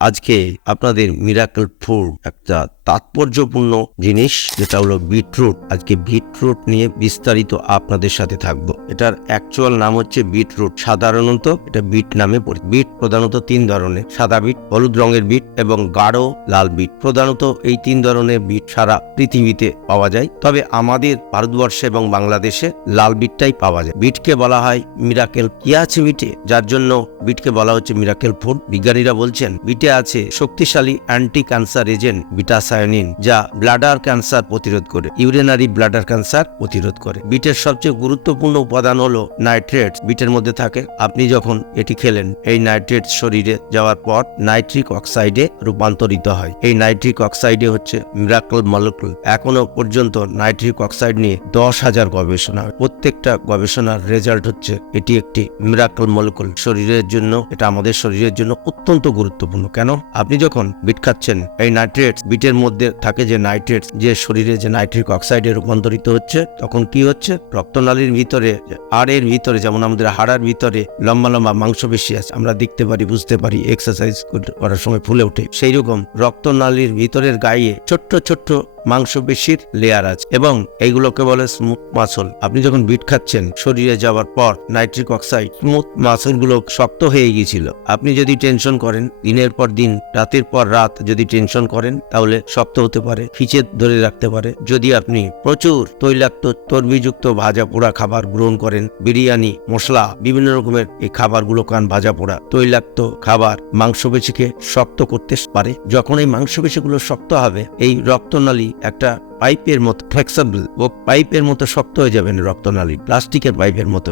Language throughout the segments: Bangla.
আজকে আপনাদের মিরাকেল ফুড একটা তাৎপর্যপূর্ণ জিনিস, যেটা হলো বিটরুট। আজকে বিটরুট নিয়ে বিস্তারিত আপনাদের সাথে থাকবো। এটার অ্যাকচুয়াল নাম হচ্ছে বিটরুট। সাধারণত এটা বিট নামে পরিচিত। বিট প্রধানত তিন ধরনের: সাদা বিট, হলুদ রঙের বিট এবং গাঢ় লাল বিট। প্রধানত এই তিন ধরনের বিট সারা পৃথিবীতে পাওয়া যায়, তবে আমাদের ভারতবর্ষে এবং বাংলাদেশে লাল বিটটাই পাওয়া যায়। বিটকে বলা হয় মিরাকেল। কি আছে বিটে, যার জন্য বিটকে বলা হচ্ছে মিরাকেল ফুড? বিজ্ঞানীরা বলছেন বিটে আছে শক্তিশালী অ্যান্টি ক্যান্সার এজেন্ট বিটাসায়ানিন, যা ব্লাডার ক্যান্সার প্রতিরোধ করে, ইউরিনারি ব্লাডার ক্যান্সার প্রতিরোধ করে। বিটের সবচেয়ে গুরুত্বপূর্ণ উপাদান হলো নাইট্রেটস। বিটের মধ্যে থাকে। আপনি যখন এটি খেলেন, এই নাইট্রেটস শরীরে যাওয়ার পর নাইট্রিক অক্সাইডে রূপান্তরিত হয়। এই নাইট্রিক অক্সাইডে হচ্ছে মিরাকেল মলিকুল। এখনো পর্যন্ত নাইট্রিক অক্সাইড নিয়ে 10,000 গবেষণা। প্রত্যেকটা গবেষণার রেজাল্ট হচ্ছে এটি একটি মিরাকেল মলিকুল। শরীরের জন্য, এটা আমাদের শরীরের জন্য অত্যন্ত গুরুত্বপূর্ণ। কেন? আপনি যখন বিট খাচ্ছেন, এই নাইট্রেটস, বিটের মধ্যে থাকে যে নাইট্রেটস, যে শরীরে যে নাইট্রিক অক্সাইডে রূপান্তরিত হচ্ছে, তখন কি হচ্ছে, রক্তনালীর ভিতরে, হাড়ের ভিতরে, যেমন আমাদের হাড়ের ভিতরে লম্বা লম্বা মাংসপেশি আছে, আমরা দেখতে পারি, বুঝতে পারি, এক্সারসাইজ করার সময় ফুলে ওঠে। সেই রকম রক্তনালীর ভিতরের গায়ে ছোট্ট ছোট্ট মাংসপেশির লেয়ার আছে এবং এইগুলোকে বলে স্মুথ মাসল। আপনি যখন বিট খাচ্ছেন, শরীরে যাওয়ার পর নাইট্রিক অক্সাইড, স্মুথ মাসল গুলো শক্ত হয়ে গিয়েছিল। আপনি যদি টেনশন করেন, দিনের পর দিন, রাতের পর রাত যদি টেনশন করেন, তাহলে শক্ত হতে পারে, খিচে ধরে রাখতে পারে। যদি আপনি প্রচুর তৈলাক্ত, চর্বিযুক্ত ভাজা পোড়া খাবার গ্রহণ করেন, বিরিয়ানি, মশলা, বিভিন্ন রকমের এই খাবারগুলো খান, ভাজা পোড়া তৈলাক্ত খাবার মাংসপেশিকে শক্ত করতে পারে। যখন এই মাংসপেশিগুলো শক্ত হবে, এই রক্তনালী একটা পাইপের মতো ফ্লেক্সিবল, ও পাইপের মতো শক্ত হয়ে যাবেন রক্তনালী, প্লাস্টিকের পাইপের মতো।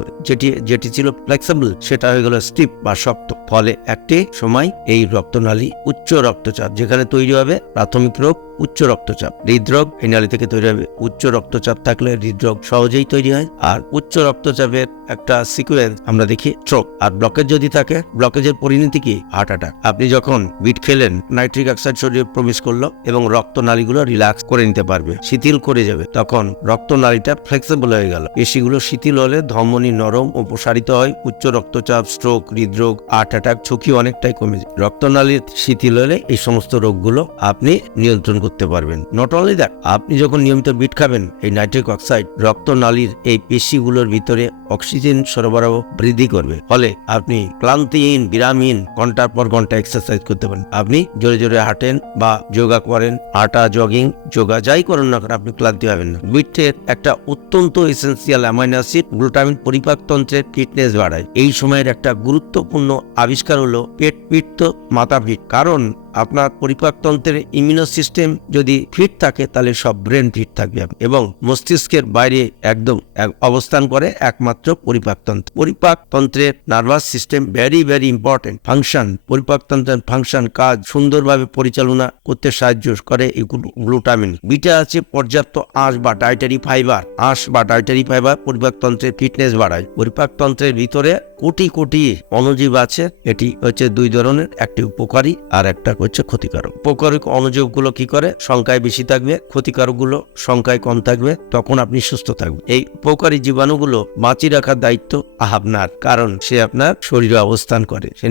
যেটি ছিল ফ্লেক্সিবল, সেটা হয়ে গেল স্টিফ বা শক্ত। ফলে একটি সময় এই রক্তনালী, উচ্চ রক্তচাপ যেখানে তৈরি হবে, প্রাথমিক রোগ উচ্চ রক্তচাপ, হৃদরোগ এই নালী থেকে তৈরি হবে। উচ্চ রক্তচাপ থাকলে হৃদরোগ সহজেই তৈরি হয়। আর উচ্চ রক্তচাপের একটা সিকোয়েন্স আমরা দেখি স্ট্রোক। আর ব্লকেজ যদি থাকে, ব্লকেজের পরিণতি কি? Heart attack. আপনি যখন বিট খেলেন, নাইট্রিক অক্সাইড শরীরে প্রবেশ করলো এবং রক্তনালীগুলো রিল্যাক্স করে নিতে পারবে, শিথিল করে যাবে। তখন রক্তনালীটা ফ্লেক্সিবল হয়ে গেল। পেশিগুলো শিথিল হলে ধমনী নরম ও প্রসারিত হয়। উচ্চ রক্তচাপ, স্ট্রোক, হৃদরোগ, হার্ট অ্যাটাক ঝুঁকি অনেকটাই কমে যায়। রক্তনালী শিথিল হলে এই সমস্ত রোগগুলো আপনি নিয়ন্ত্রণ করতে পারবেন। নট অনলি দ্যাট, আপনি যখন নিয়মিত বিট খাবেন, এই নাইট্রিক অক্সাইড রক্তনালীর এই পেশিগুলোর ভিতরে অক্সিজেন সরবরাহ বৃদ্ধি করবে। ফলে আপনি ক্লান্তিহীন, বিরামহীন ঘন্টার পর ঘন্টা এক্সারসাইজ করতে পারেন। আপনি জোরে জোরে হাঁটেন বা যোগা করেন, হাঁটা, জগিং, যোগা যাই করেন না, আপনি ক্লান্তি হবেন না। বিটের একটা অত্যন্ত এসেন্সিয়াল অ্যামাইনো অ্যাসিড গ্লুটামিন পরিপাকতন্ত্রের ফিটনেস বাড়ায়। এই সময়ের একটা গুরুত্বপূর্ণ আবিষ্কার হলো পেট ফিট তো মাথা ফিট। কারণ আপনার পরিপাকতন্ত্রের ইমিউনো সিস্টেম যদি ফিট থাকে, তাহলে সব ব্রেন ফিট থাকবে এবং মস্তিষ্কের বাইরে একদম অবস্থান করে একমাত্র পরিপাকতন্ত্র। পরিপাকতন্ত্রের nervous system very very important function. পরিপাকতন্ত্রের ফাংশন, কাজ সুন্দরভাবে পরিচালনা করতে সাহায্য করে এই গ্লুটামিন। বিটে আছে পর্যাপ্ত আঁশ বা ডায়েটারি ফাইবার। আঁশ বা ডায়েটারি ফাইবার পরিপাকতন্ত্রের ফিটনেস বাড়ায়। পরিপাকতন্ত্রের ভিতরে কোটি কোটি অণুজীব আছে। এটি হচ্ছে দুই ধরনের, একটি উপকারী আর একটা হচ্ছে ক্ষতিকারক। উপকারক অণুজীবগুলো কি করে? সংখ্যায় বেশি থাকবে, ক্ষতিকারক গুলো সংখ্যায় কম থাকবে, তখন আপনি সুস্থ থাকবেন। এই উপকারী জীবাণুগুলো বাঁচিয়ে রাখার দায়িত্ব আপনার, কারণ সে আপনার শরীরে অবস্থান করে। সে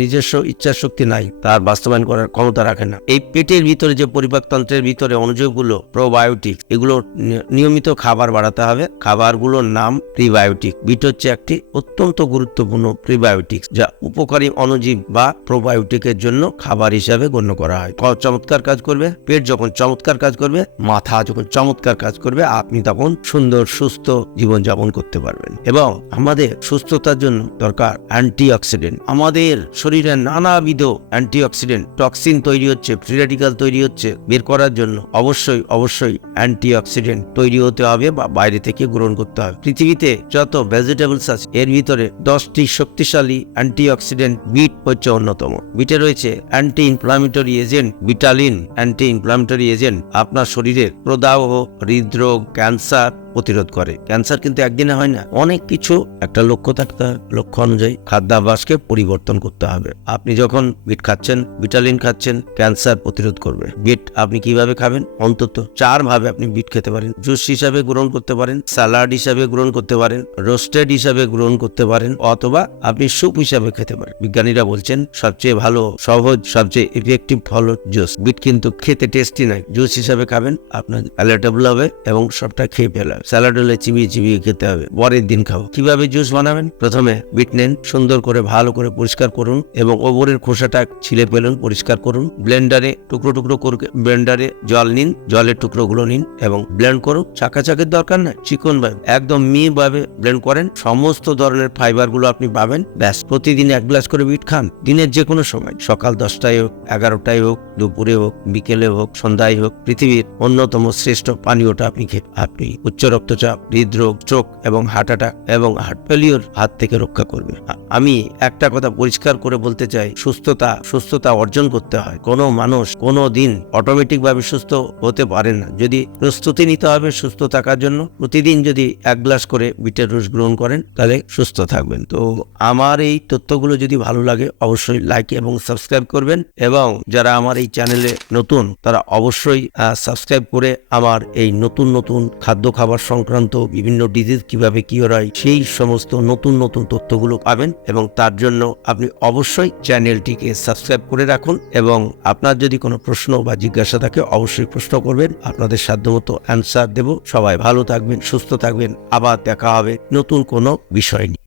নিজস্ব ইচ্ছা শক্তি নাই, তার বাস্তবায়ন করার ক্ষমতা রাখে না। এই পেটের ভিতরে যে পরিপাকতন্ত্রের ভিতরে অণুজীবগুলো, প্রোবায়োটিক, এগুলো নিয়মিত খাবার বাড়াতে হবে। খাবারগুলোর নাম প্রিবায়োটিক। বিট হচ্ছে একটি অত্যন্ত গুরুত্বপূর্ণ প্রিবায়োটিক, যা উপকারী অণুজীব বা প্রোবায়োটিকের জন্য খাবার হিসাবে গণ্য করা হয়। চমৎকার কাজ করবে পেট, যখন চমৎকার কাজ করবে মাথা, যখন চমৎকার কাজ করবে আপনি তখন সুন্দর সুস্থ জীবনযাপন করতে পারবেন। এবং আমাদের সুস্থতার জন্য দরকার অ্যান্টিঅক্সিডেন্ট। আমাদের শরীরে নানাবিধ অ্যান্টিঅক্সিডেন্ট, টক্সিন তৈরি হচ্ছে, ফ্রি রেডিক্যাল তৈরি হচ্ছে, বের করার জন্য অবশ্যই অ্যান্টিঅক্সিডেন্ট তৈরি হতে হবে বা বাইরে থেকে গ্রহণ করতে হবে। পৃথিবীতে যত ভেজিটেবলস আছে, এর ভিতরে 10টি শক্তিশালী অ্যান্টিঅক্সিডেন্ট, বিট হচ্ছে অন্যতম। বিটে রয়েছে অ্যান্টি ইনফ্লামেটরি এজেন্ট ভিটালিন। অ্যান্টি ইনফ্লামেটরি এজেন্ট আপনার শরীরের প্রদাহ, হৃদরোগ, ক্যান্সার প্রতিরোধ করে। ক্যান্সার কিন্তু একদিনে হয় না, অনেক কিছু একটা লক্ষ্য থাকতে হয়, লক্ষ্য অনুযায়ী খাদ্যাভ্যাসকে পরিবর্তন করতে হবে। আপনি যখন বিট খাচ্ছেন, ভিটামিন খাচ্ছেন, ক্যান্সার প্রতিরোধ করবে। বিট আপনি কিভাবে খাবেন? অন্তত 4 ভাবে আপনি বিট খেতে পারেন। জুস হিসাবে গ্রহণ করতে পারেন, স্যালাড হিসাবে গ্রহণ করতে পারেন, রোস্টেড হিসাবে গ্রহণ করতে পারেন, অথবা আপনি স্যুপ হিসাবে খেতে পারেন। বিজ্ঞানীরা বলছেন সবচেয়ে ভালো, সহজ, সবচেয়ে ইফেক্টিভ ফল জুস। বিট কিন্তু খেতে টেস্টি নয়, জুস হিসাবে খাবেন, আপনার প্যালেটেবল হবে এবং সবটা খেয়ে ফেলা। স্যালাড হলে চিবিয়ে চিবিয়ে খেতে হবে, পরের দিন খাবো। কিভাবে জুস বানাবেন? প্রথমে বিট নেন, সুন্দর করে ভালো করে পরিষ্কার করুন এবং ওপরের খোসাটা ছিলে ফেলুন, পরিষ্কার করুন। ব্লেন্ডারে টুকরো টুকরো করে ব্লেন্ডারে জল নিন, জলের টুকরোগুলো নিন এবং ব্লেন্ড করুন। চাকাচাকির দরকার নাই, চিকন ভাবে একদম ভাবে ব্লেন্ড করেন। সমস্ত ধরনের ফাইবার গুলো আপনি পাবেন। ব্যাস, প্রতিদিন 1 গ্লাস করে বিট খান, দিনের যে কোনো সময়, সকাল 10টায় হোক, 11টায় হোক, দুপুরে হোক, বিকেলে হোক, সন্ধ্যায় হোক। পৃথিবীর অন্যতম শ্রেষ্ঠ পানীয়টা আপনি উচ্চ রক্তচাপ, হৃদরোগ, স্ট্রোক এবং হার্ট অ্যাটাক এবং হার্ট ফেলিওর হাত থেকে রক্ষা করবে। আমি একটা কথা পরিষ্কার করে বলতে চাই, সুস্থতা অর্জন করতে হয়। কোনো মানুষ কোনো দিন অটোমেটিক ভাবে সুস্থ হতে পারে না। যদি প্রস্তুতি নিতে হবে সুস্থ থাকার জন্য, প্রতিদিন যদি 1 গ্লাস করে বিটের রস গ্রহণ করেন তাহলে সুস্থ থাকবেন। তো আমার এই তথ্যগুলো যদি ভালো লাগে অবশ্যই লাইক এবং সাবস্ক্রাইব করবেন, এবং যারা আমার এই চ্যানেলে নতুন তারা অবশ্যই সাবস্ক্রাইব করে আমার এই নতুন নতুন খাদ্য খাবার সংক্রান্ত বিভিন্ন ডিজিজ কিভাবে কি হয় সেই সমস্ত নতুন নতুন তথ্যগুলো পাবেন। এবং তার জন্য আপনি অবশ্যই চ্যানেলটিকে সাবস্ক্রাইব করে রাখুন, এবং আপনার যদি কোনো প্রশ্ন বা জিজ্ঞাসা থাকে অবশ্যই প্রশ্ন করবেন, আপনাদের সাধ্যমতো অ্যান্সার দেব। সবাই ভালো থাকবেন, সুস্থ থাকবেন, আবার দেখা হবে নতুন কোনো বিষয় নিয়ে।